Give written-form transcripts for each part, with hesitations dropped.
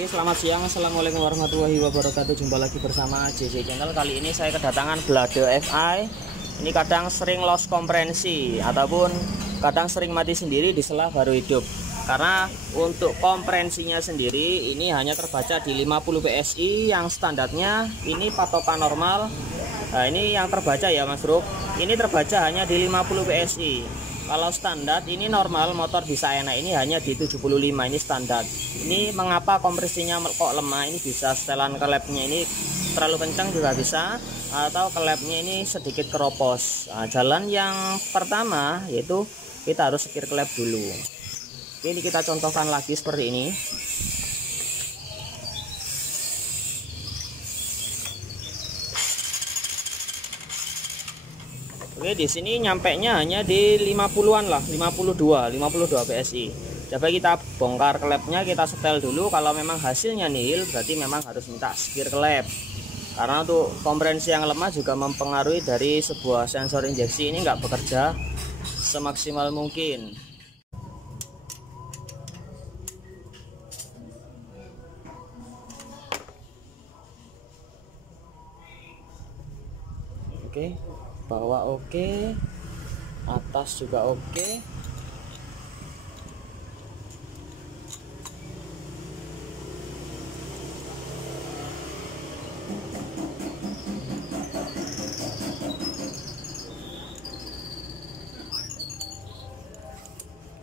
Oke, selamat siang. Assalamualaikum warahmatullahi wabarakatuh. Jumpa lagi bersama JJ Channel. Kali ini saya kedatangan Blade FI. Ini kadang sering loss komprensi ataupun kadang sering mati sendiri di sela baru hidup. Karena untuk komprensinya sendiri ini hanya terbaca di 50 PSI yang standarnya ini patokan normal. Nah, ini yang terbaca ya Mas Bro. Ini terbaca hanya di 50 PSI. Kalau standar ini normal motor bisa enak ini hanya di 75, ini standar. Ini mengapa kompresinya kok lemah? Ini bisa setelan kelepnya ini terlalu kencang juga bisa, atau kelepnya ini sedikit keropos. Nah, jalan yang pertama yaitu kita harus sekir kelep dulu. Ini kita contohkan lagi seperti ini. Oke, di sini nyampe nya hanya di 50-an lah, 52 PSI. Coba kita bongkar klepnya, kita setel dulu. Kalau memang hasilnya nihil, berarti memang harus minta sekir klep. Karena untuk komprensi yang lemah juga mempengaruhi dari sebuah sensor injeksi ini nggak bekerja semaksimal mungkin. Oke, bawah oke, atas juga oke.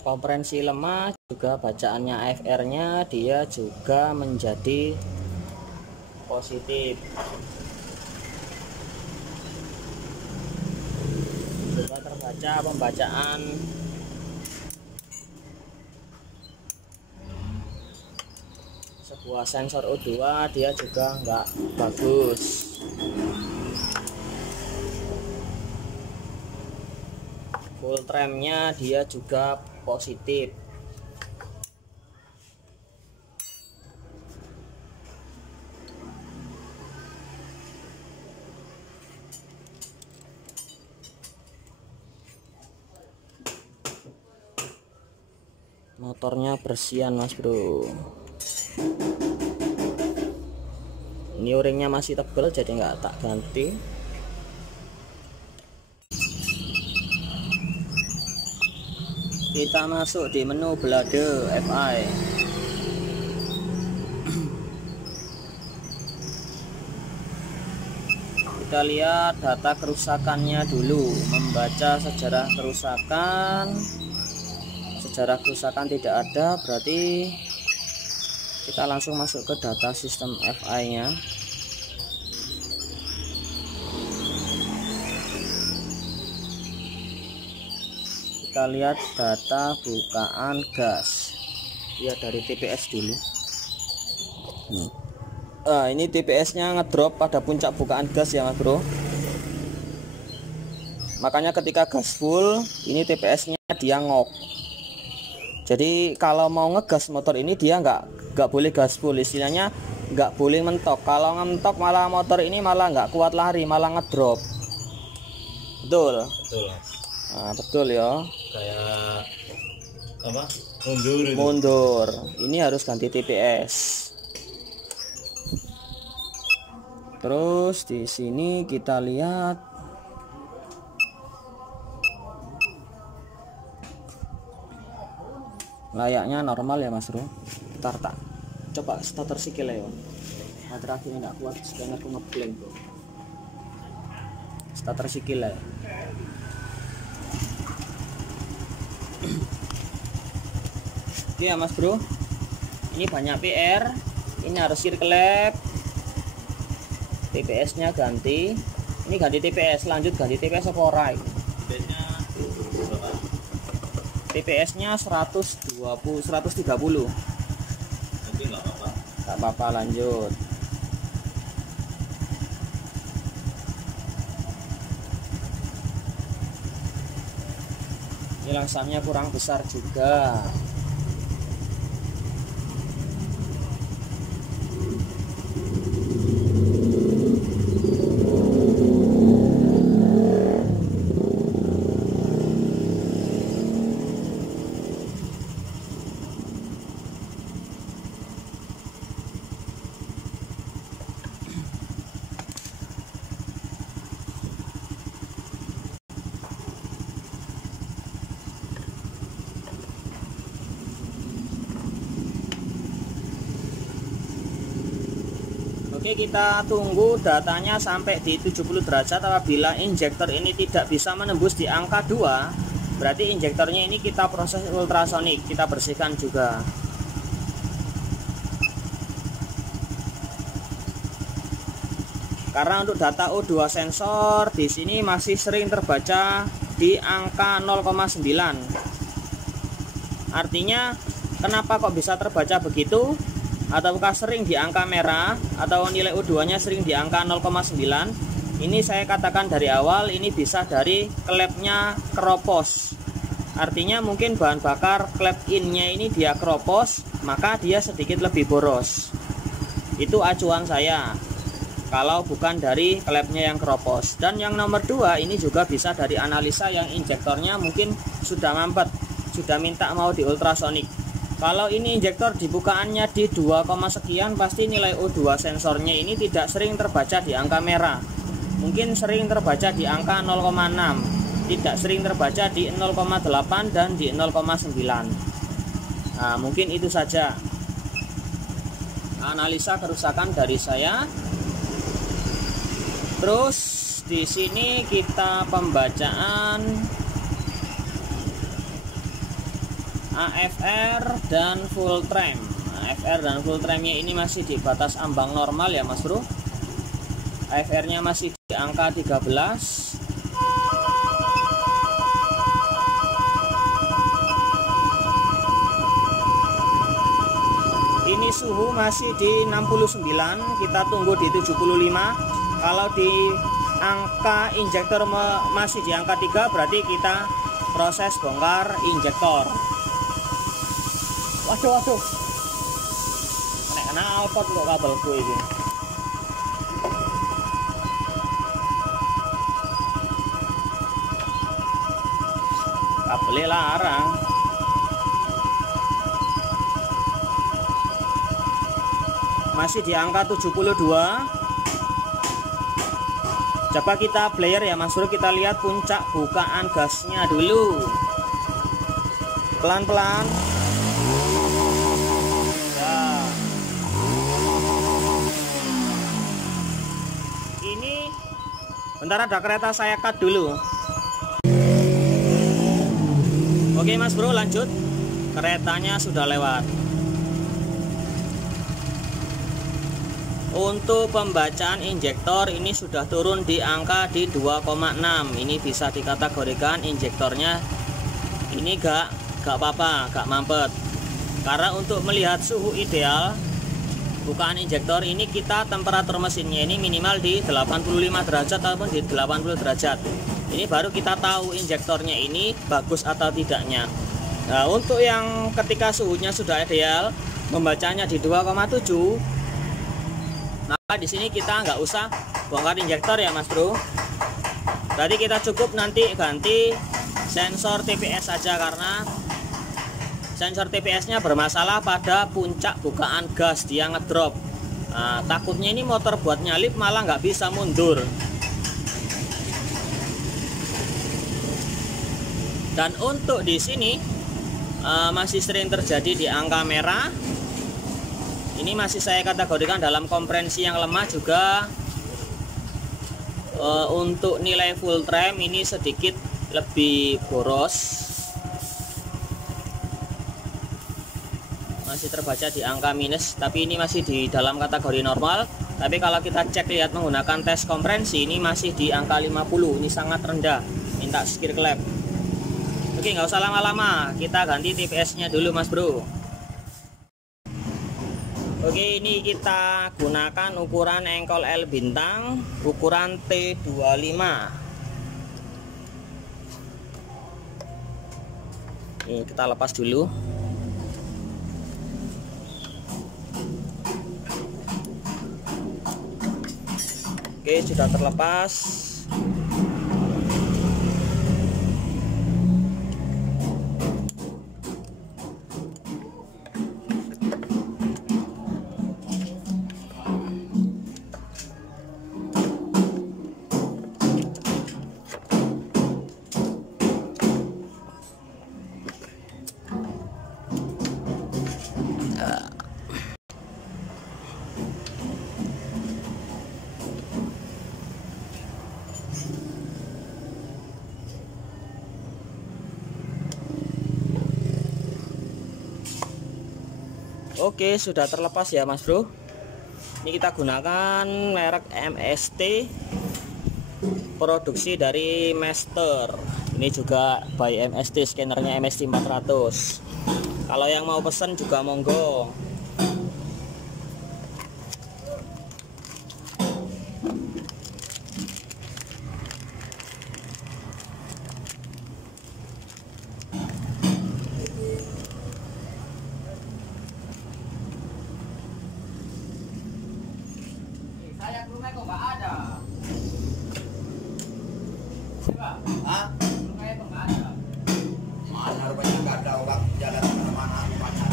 Komprensi lemah juga bacaannya AFR-nya dia juga menjadi positif. Juga terbaca pembacaan sebuah sensor O2 dia juga nggak bagus. Full tramnya dia juga positif. Motornya bersihan Mas Bro. Ini o-ringnya masih tebal jadi nggak tak ganti. Kita masuk di menu Blade FI. Kita lihat data kerusakannya dulu, membaca sejarah kerusakan. Sejarah kerusakan tidak ada, berarti kita langsung masuk ke data sistem FI-nya. Kita lihat data bukaan gas. Ya, dari TPS dulu. Nah, ini TPS-nya ngedrop pada puncak bukaan gas ya Mas Bro. Makanya ketika gas full, ini TPS-nya dia ngok. Jadi kalau mau ngegas motor ini dia nggak boleh gas full, istilahnya nggak boleh mentok. Kalau mentok malah motor ini malah nggak kuat lari, malah ngedrop. Betul. Betul. Nah, betul ya. Kayak apa? Mundur. Ini harus ganti TPS. Terus di sini kita lihat layaknya normal ya Mas Bro. Ntar tak coba starter sikil ya. Baterai ini enggak kuat, scannerku ngeblank bro. Starter sikil ya. Oke ya Mas Bro. Ini banyak PR. Ini harus circle TPS-nya ganti. Ini ganti TPS, lanjut ganti TPS apa ora? TPS-nya 120, 130. Tapi nggak apa-apa. Nggak apa-apa, lanjut. Ini langsangnya kurang besar juga. Oke, kita tunggu datanya sampai di 70 derajat. Apabila injektor ini tidak bisa menembus di angka 2, berarti injektornya ini kita proses ultrasonik, kita bersihkan juga. Karena untuk data O2 sensor di sini masih sering terbaca di angka 0,9. Artinya kenapa kok bisa terbaca begitu? Ataukah sering di angka merah atau nilai O2 nya sering di angka 0,9? Ini saya katakan dari awal, ini bisa dari klepnya keropos. Artinya mungkin bahan bakar klep in-nya ini dia keropos, maka dia sedikit lebih boros. Itu acuan saya, kalau bukan dari klepnya yang keropos. Dan yang nomor 2 ini juga bisa dari analisa yang injektornya mungkin sudah mampet, sudah minta mau di ultrasonik. Kalau ini injektor dibukaannya di 2, sekian, pasti nilai O2 sensornya ini tidak sering terbaca di angka merah. Mungkin sering terbaca di angka 0,6, tidak sering terbaca di 0,8 dan di 0,9. Nah, mungkin itu saja analisa kerusakan dari saya. Terus di sini kita pembacaan AFR dan full tram. AFR dan full tramnya ini masih di batas ambang normal ya Mas Bro. AFR nya masih di angka 13. Ini suhu masih di 69, kita tunggu di 75. Kalau di angka injektor masih di angka 3, berarti kita proses bongkar injektor. Waduh, kena alpot kok kabelku ini. Kabelnya larang. Masih di angka 72. Coba kita player ya Mas Bro, kita lihat puncak bukaan gasnya dulu. Pelan-pelan. Bentar, ada kereta saya cut dulu. Oke Mas Bro, lanjut. Keretanya sudah lewat. Untuk pembacaan injektor ini sudah turun di angka di 2,6. Ini bisa dikategorikan injektornya ini gak apa-apa, gak mampet. Karena untuk melihat suhu ideal bukaan injektor ini, kita temperatur mesinnya ini minimal di 85 derajat ataupun di 80 derajat. Ini baru kita tahu injektornya ini bagus atau tidaknya. Nah, untuk yang ketika suhunya sudah ideal, membacanya di 2,7, maka di sini kita nggak usah bongkar injektor ya Mas Bro. Berarti kita cukup nanti ganti sensor TPS saja, karena sensor TPS-nya bermasalah pada puncak bukaan gas, dia ngedrop. Nah, takutnya ini motor buat nyalip malah nggak bisa mundur. Dan untuk di sini masih sering terjadi di angka merah. Ini masih saya kategorikan dalam kompresi yang lemah juga. Untuk nilai full tram ini sedikit lebih boros. Masih terbaca di angka minus, tapi ini masih di dalam kategori normal. Tapi kalau kita cek lihat menggunakan tes kompresi, ini masih di angka 50. Ini sangat rendah, minta skir klep. Oke, nggak usah lama-lama, kita ganti TPS-nya dulu Mas Bro. Oke, ini kita gunakan ukuran engkol L bintang, ukuran T25. Ini kita lepas dulu. Oke, sudah terlepas. Oke, sudah terlepas ya Mas Bro. Ini kita gunakan merek MST, produksi dari Master. Ini juga by MST, scannernya MST 400. Kalau yang mau pesen juga monggo. Saya ke rumah kok nggak ada. Hah? Rumahnya kok nggak ada. Mana rupanya nggak ada orang jalan kemana-mana rupanya.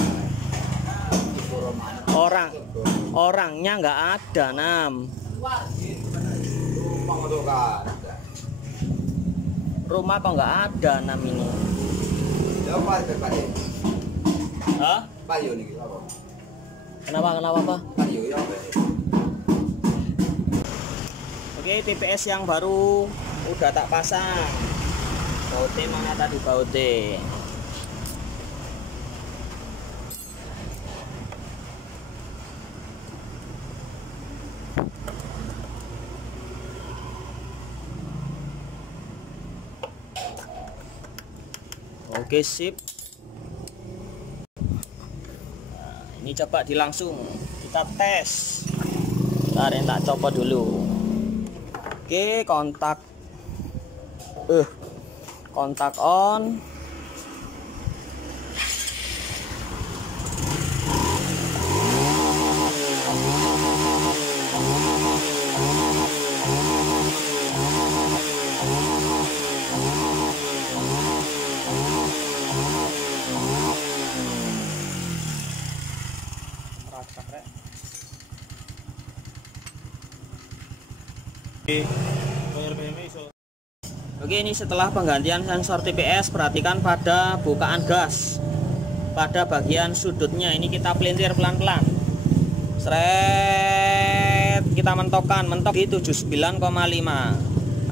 Orangnya nggak ada, Nam. Rumah kok nggak ada, Nam ini. Hah? Kenapa Pak? Oke, TPS yang baru udah tak pasang. Baute mana tadi baute? Oke, sip. Nah, ini coba dilangsung kita tes. Bentar, yang tak copot dulu. Oke, kontak on. Oke, ini setelah penggantian sensor TPS, perhatikan pada bukaan gas pada bagian sudutnya. Ini kita pelintir pelan-pelan. Seret, kita mentok di 79,5.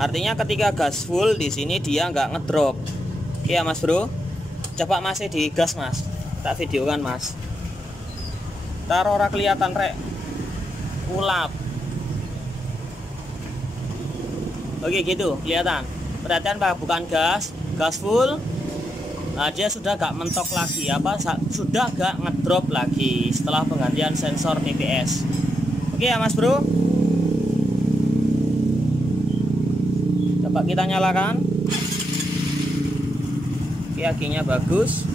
Artinya ketika gas full di sini dia nggak ngedrop. Oke ya Mas Bro, coba masih di gas Mas, tak videokan Mas. Taruh ora kelihatan rek, ulap. Oke gitu, kelihatan. Perhatian Pak, bukan gas full. Nah, dia sudah gak mentok lagi, sudah gak ngedrop lagi setelah penggantian sensor TPS. Oke ya Mas Bro, coba kita nyalakan. Oke, akinya bagus.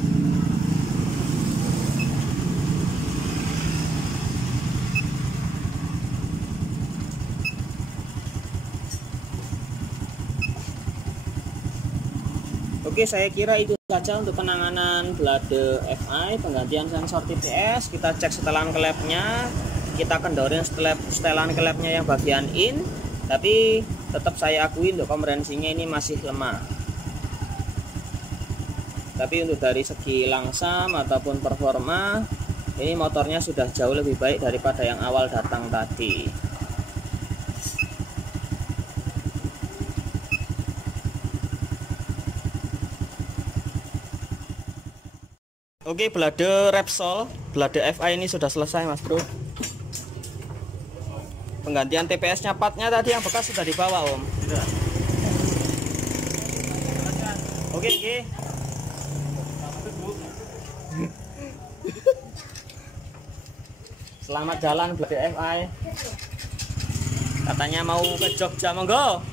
Oke, saya kira itu saja untuk penanganan Blade FI penggantian sensor TPS. Kita cek setelan klepnya, kita kendorin setelan klepnya yang bagian in, tapi tetap saya akui untuk komprehensinya ini masih lemah. Tapi untuk dari segi langsam ataupun performa, ini motornya sudah jauh lebih baik daripada yang awal datang tadi. Oke, Blade Repsol, Blade FI ini sudah selesai Mas Bro. Penggantian TPS-nya partnya tadi yang bekas sudah dibawa Om. Sudah. Oke. Selamat jalan Blade FI. Katanya mau ke Jogja, monggo.